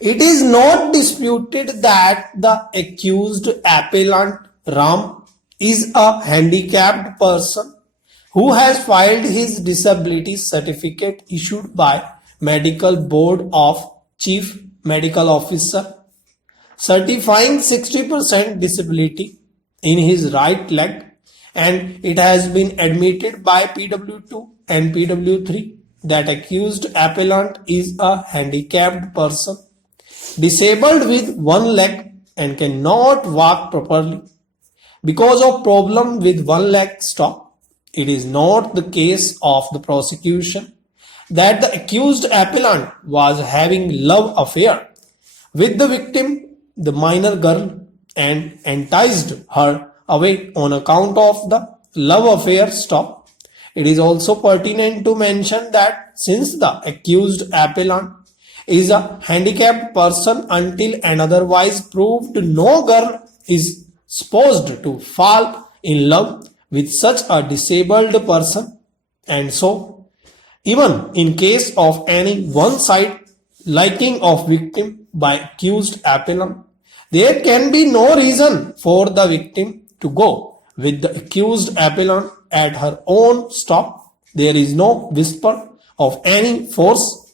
It is not disputed that the accused appellant Ram is a handicapped person who has filed his disability certificate issued by Medical Board of Chief Medical Officer certifying 60% disability in his right leg, and it has been admitted by PW2 and PW3 that accused appellant is a handicapped person disabled with one leg and cannot walk properly because of problem with one leg stop. It is not the case of the prosecution that the accused appellant was having love affair with the victim, the minor girl, and enticed her away on account of the love affair stop. It is also pertinent to mention that since the accused appellant is a handicapped person until and otherwise proved, no girl is supposed to fall in love with such a disabled person, and so even in case of any one side liking of victim by accused appellant, there can be no reason for the victim to go with the accused appellant at her own stop. There is no whisper of any force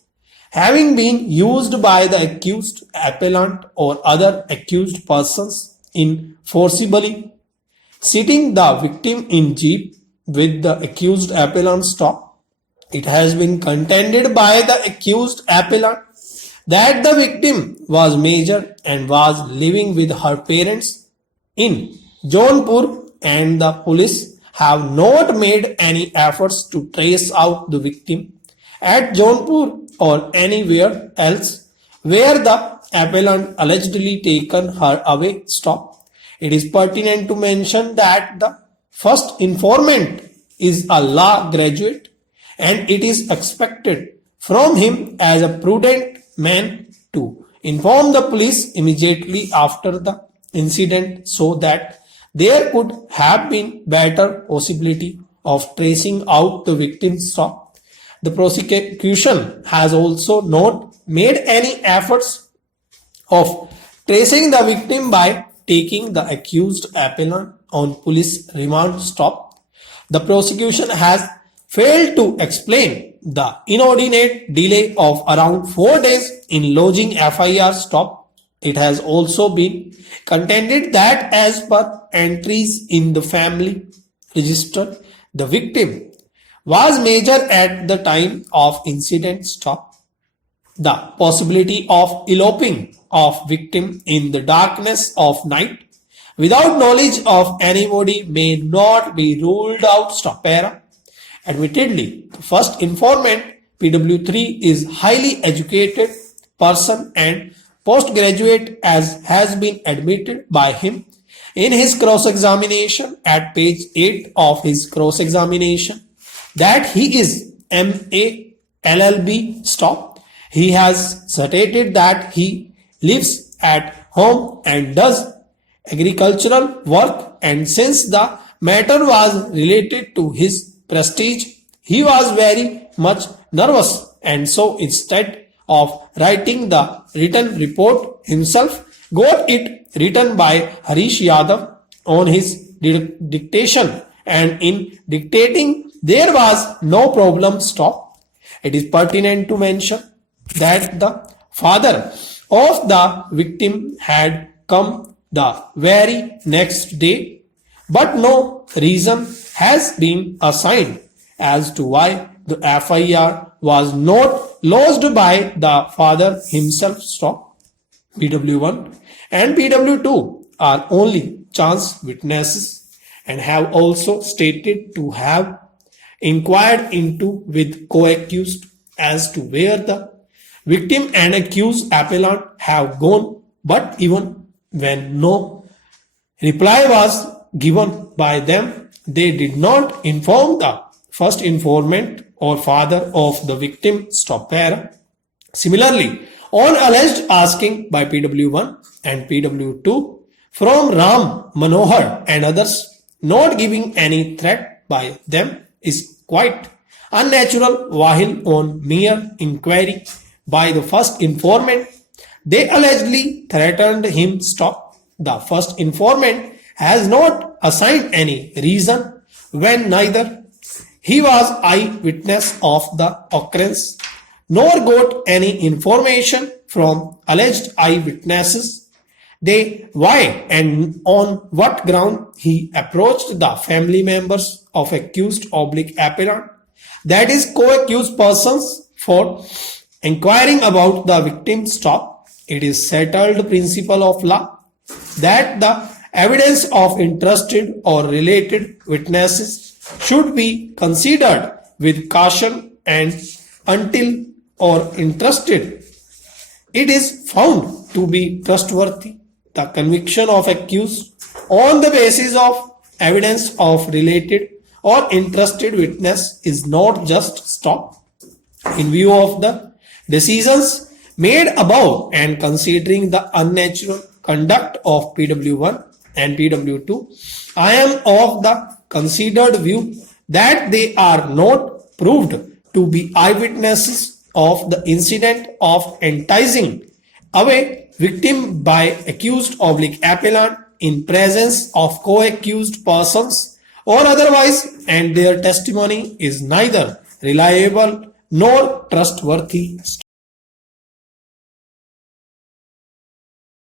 having been used by the accused appellant or other accused persons in forcibly sitting the victim in jeep with the accused appellant stop. It has been contended by the accused appellant that the victim was major and was living with her parents in Jaunpur, and the police have not made any efforts to trace out the victim at Jaunpur or anywhere else where the appellant allegedly taken her away stop. It is pertinent to mention that the first informant is a law graduate, and it is expected from him as a prudent man to inform the police immediately after the incident so that there could have been better possibility of tracing out the victim's stop. The prosecution has also not made any efforts of tracing the victim by taking the accused appellant on police remand stop. The prosecution has failed to explain the inordinate delay of around 4 days in lodging FIR stop. It has also been contended that as per entries in the family register, the victim was major at the time of incident stop. The possibility of eloping of victim in the darkness of night without knowledge of anybody may not be ruled out stop para. Admittedly, the first informant PW3 is highly educated person and postgraduate, as has been admitted by him in his cross-examination at page 8 of his cross-examination that he is MA LLB stop. He has stated that he lives at home and does agricultural work, and since the matter was related to his prestige, he was very much nervous, and so instead of writing the written report himself, got it written by Harish Yadav on his dictation, and in dictating there was no problem stop. It is pertinent to mention that the father of the victim had come the very next day, but no reason has been assigned as to why the FIR was not lodged by the father himself stop. PW1 and PW2 are only chance witnesses and have also stated to have inquired into with co-accused as to where the victim and accused appellant have gone, but even when no reply was given by them, they did not inform the first informant or father of the victim stop para. Similarly, on alleged asking by PW1 and PW2 from Ram Manohar and others, not giving any threat by them is quite unnatural, while on mere inquiry by the first informant They allegedly threatened him stop. The first informant has not assigned any reason when neither he was eyewitness of the occurrence nor got any information from alleged eyewitnesses. They why and on what ground he approached the family members of accused oblique appellant, that is co-accused persons, for inquiring about the victim's stop. It is settled principle of law that the evidence of interested or related witnesses should be considered with caution, and until or interested it is found to be trustworthy, the conviction of accused on the basis of evidence of related or interested witness is not just stopped. In view of the decisions made above and considering the unnatural conduct of PW1 and PW2, I am of the considered view that they are not proved to be eyewitnesses of the incident of enticing away victim by accused oblique appellant in presence of co-accused persons or otherwise, and their testimony is neither reliable nor trustworthy.